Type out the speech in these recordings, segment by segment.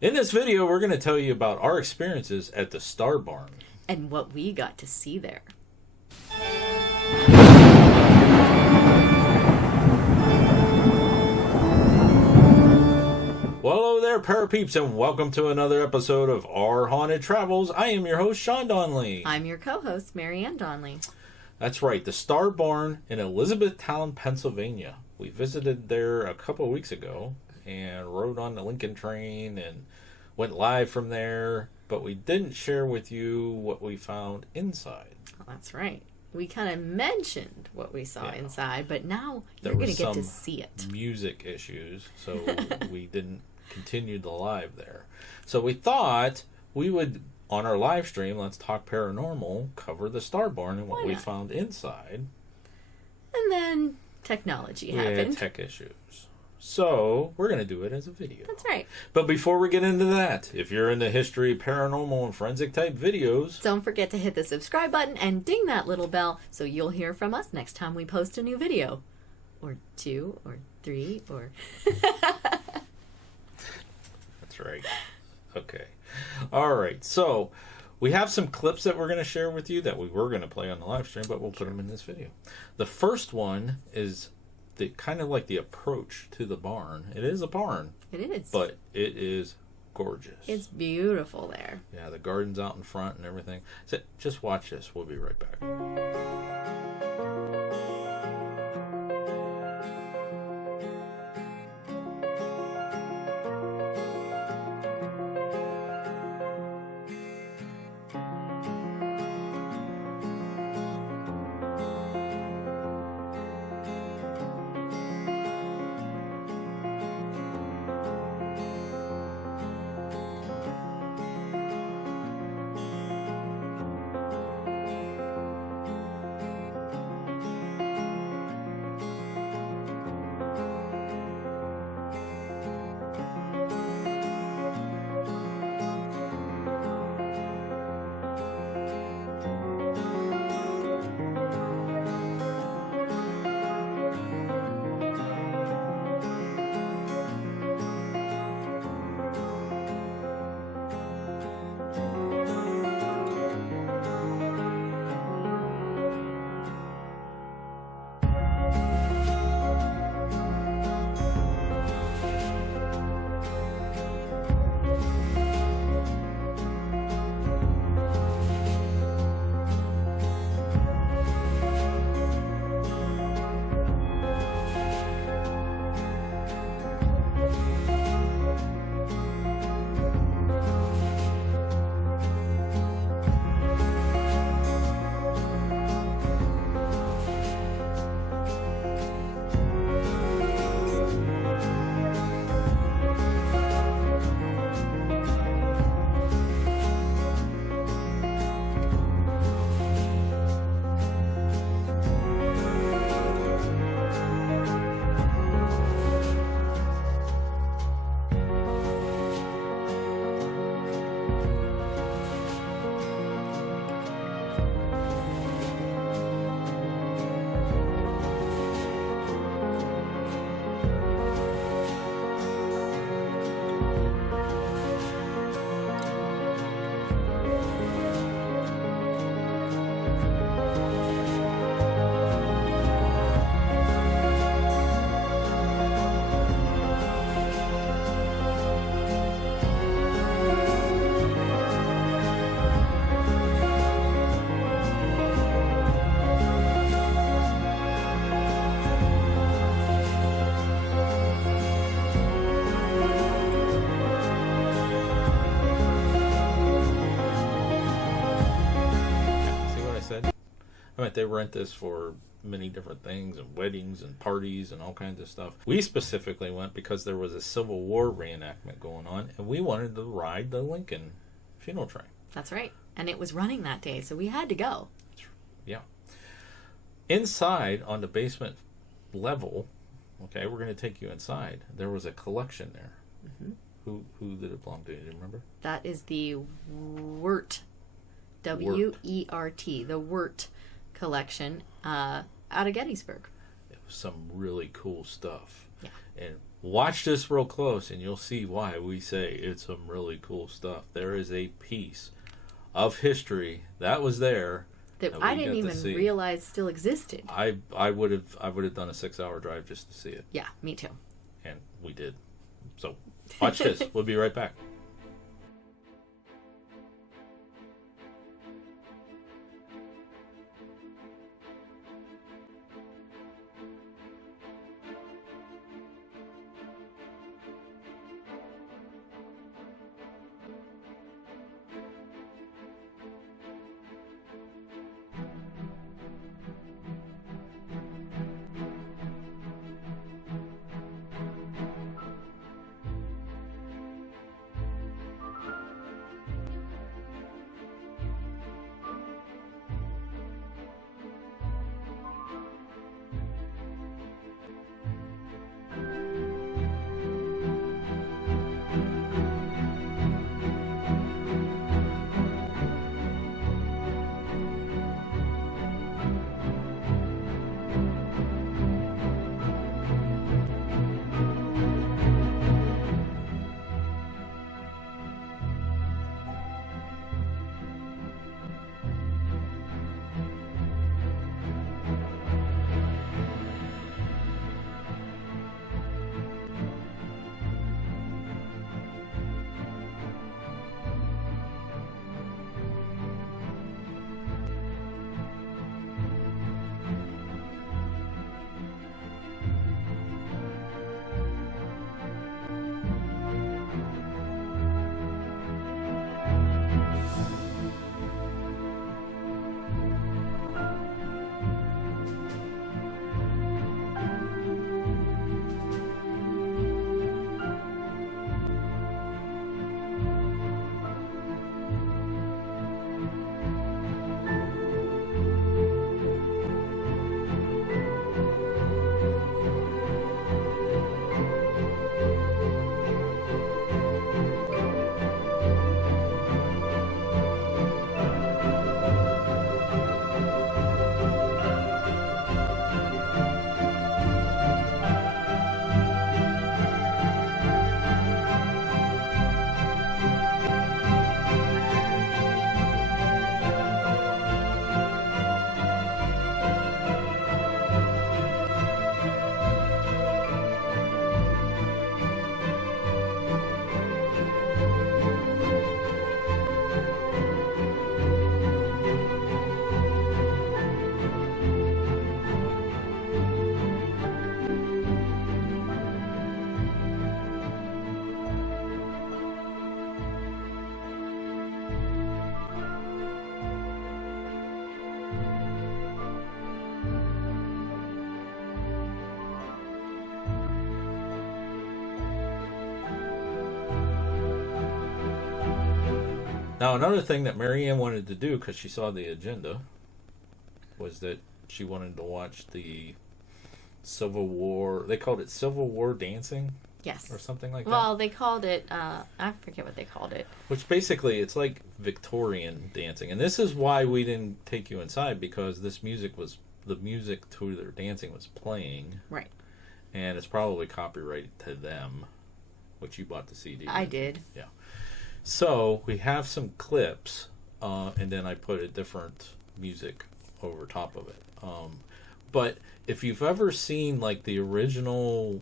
In this video, we're going to tell you about our experiences at the Star Barn. And what we got to see there. Well, hello there, Parapeeps, and welcome to another episode of Our Haunted Travels. I am your host, Sean Donnelly. I'm your co-host, Marianne Donnelly. That's right, the Star Barn in Elizabethtown, Pennsylvania. We visited there a couple of weeks ago and rode on the Lincoln train and went live from there, but we didn't share with you what we found inside. Oh, that's right. We kind of mentioned what we saw inside, but now you're going to get to see it. Music issues, so we didn't continue the live there. So we thought we would, on our live stream, Let's Talk Paranormal, cover the Star Barn and what we found inside. And then technology happened. Yeah, tech issues. So, we're going to do it as a video. That's right. But before we get into that, if you're into history, paranormal, and forensic type videos, don't forget to hit the subscribe button and ding that little bell so you'll hear from us next time we post a new video. Or 2, or 3, or... That's right. Okay. All right. So, we have some clips that we're going to share with you that we were going to play on the live stream, but we'll put them in this video. The first one is the kind of like the approach to the barn. It is a barn. It is. But it is gorgeous. It's beautiful there. Yeah, the garden's out in front and everything. So just watch this. We'll be right back. They rent this for many different things and weddings and parties and all kinds of stuff. We specifically went because there was a Civil War reenactment going on and we wanted to ride the Lincoln funeral train. That's right. And it was running that day, so we had to go. Yeah. Inside on the basement level, okay, we're going to take you inside. There was a collection there. Mm-hmm. Who did it belong to? Do you remember? That is the Wirt, W-E-R-T, the Wirt collection out of Gettysburg. It was some really cool stuff. Yeah. And Watch this real close and you'll see why we say it's some really cool stuff. There is a piece of history that was there that I didn't even realize still existed. I would have done a 6-hour drive just to see it. Yeah, me too. And we did. So watch this. We'll be right back. Now, another thing that Marianne wanted to do, because she saw the agenda, was that she wanted to watch the Civil War. They called it Civil War Dancing? Yes. Or something like that? Well, they called it, I forget what they called it. Which basically, it's like Victorian dancing. And this is why we didn't take you inside, because the music to their dancing was playing. Right. And it's probably copyrighted to them, which you bought the CD. I did. Yeah. So we have some clips, and then I put a different music over top of it. But if you've ever seen like the original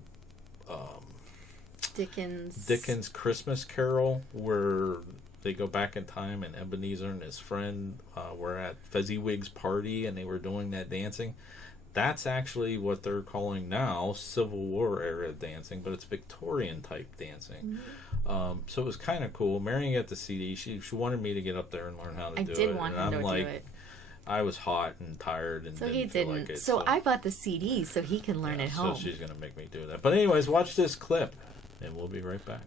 Dickens Christmas Carol, where they go back in time and Ebenezer and his friend were at Fezziwig's party and they were doing that dancing, that's actually what they're calling now Civil War era dancing, but it's Victorian type dancing. Mm-hmm. So it was kind of cool. Marion got the CD. She wanted me to get up there and learn how to do it. I did want him to do it. I was hot and tired and so didn't he feel didn't. like it. So I bought the CD so he can learn at home. So she's going to make me do that. But anyways, watch this clip and we'll be right back.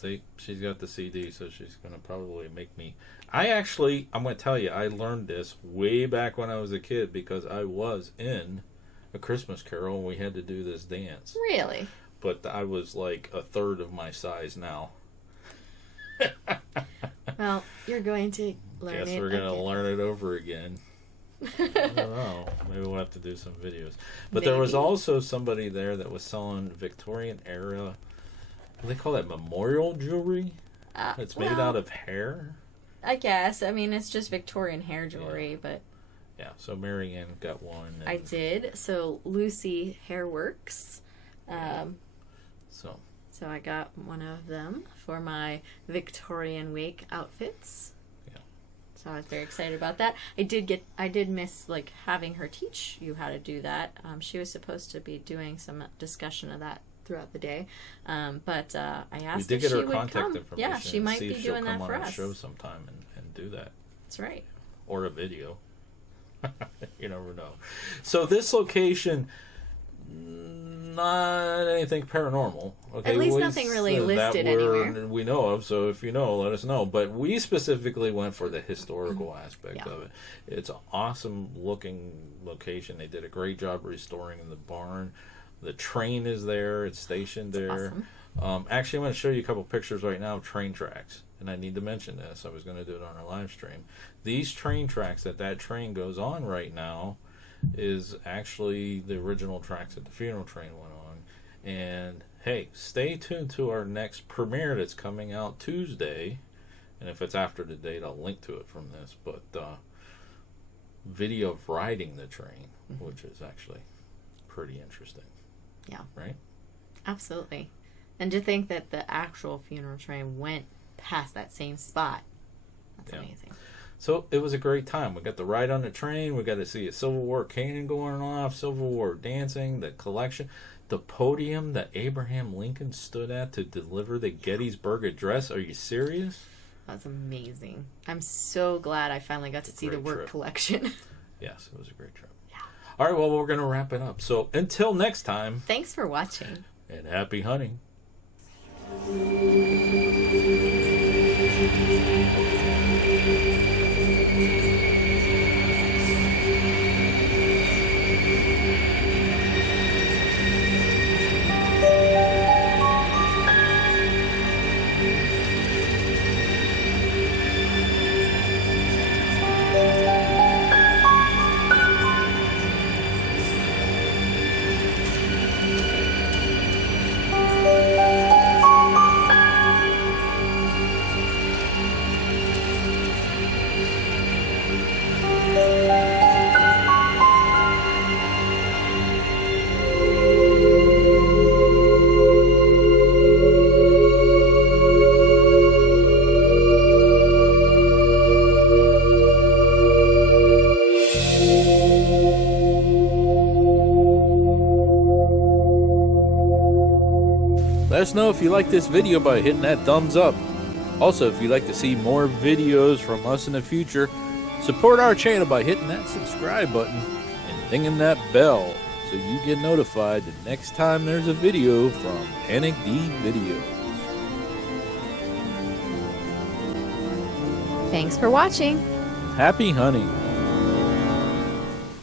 See, she's got the CD, so she's going to probably make me. I'm going to tell you, I learned this way back when I was a kid because I was in A Christmas Carol and we had to do this dance. Really? But I was like a third of my size now. Well, you're going to learn it. Guess we're going to learn it over again. I don't know. Maybe we'll have to do some videos. But there was also somebody there that was selling Victorian era. What do they call that? Memorial jewelry? It's made out of hair? I guess. I mean, it's just Victorian hair jewelry, but... Yeah, so Marianne got one. And I did. So Lucy Hair Works. So I got one of them for my Victorian wake outfits. Yeah. So I was very excited about that. I did miss like having her teach you how to do that. She was supposed to be doing some discussion of that throughout the day. But I asked if she would come. Contact information. Yeah, she might be doing that for us. See if she'll come on a show sometime and do that. That's right. Or a video. You never know. So this location, not anything paranormal. Okay, at least nothing really listed anywhere we know of. So if you know, let us know. But we specifically went for the historical aspect of it. It's an awesome looking location. They did a great job restoring the barn. The train is there. It's stationed there. Awesome. Actually, I'm going to show you a couple pictures right now of train tracks. And I need to mention this. I was going to do it on our live stream. These train tracks that train goes on right now is actually the original tracks that the funeral train went on. And, hey, stay tuned to our next premiere that's coming out Tuesday. And if it's after the date, I'll link to it from this. But video of riding the train, which is actually pretty interesting. Yeah. Right? Absolutely. And to think that the actual funeral train went past that same spot. That's amazing. So it was a great time. We got to ride on the train. We got to see a Civil War cannon going off, Civil War dancing, the collection, the podium that Abraham Lincoln stood at to deliver the Gettysburg Address. Are you serious? That's amazing. I'm so glad I finally got to see the work collection. Yes, it was a great trip. Yeah. All right, well, we're going to wrap it up. So until next time. Thanks for watching. And happy hunting. Let us know if you like this video by hitting that thumbs up. Also, if you'd like to see more videos from us in the future, support our channel by hitting that subscribe button and dinging that bell so you get notified the next time there's a video from Panic D Videos. Thanks for watching. Happy hunting.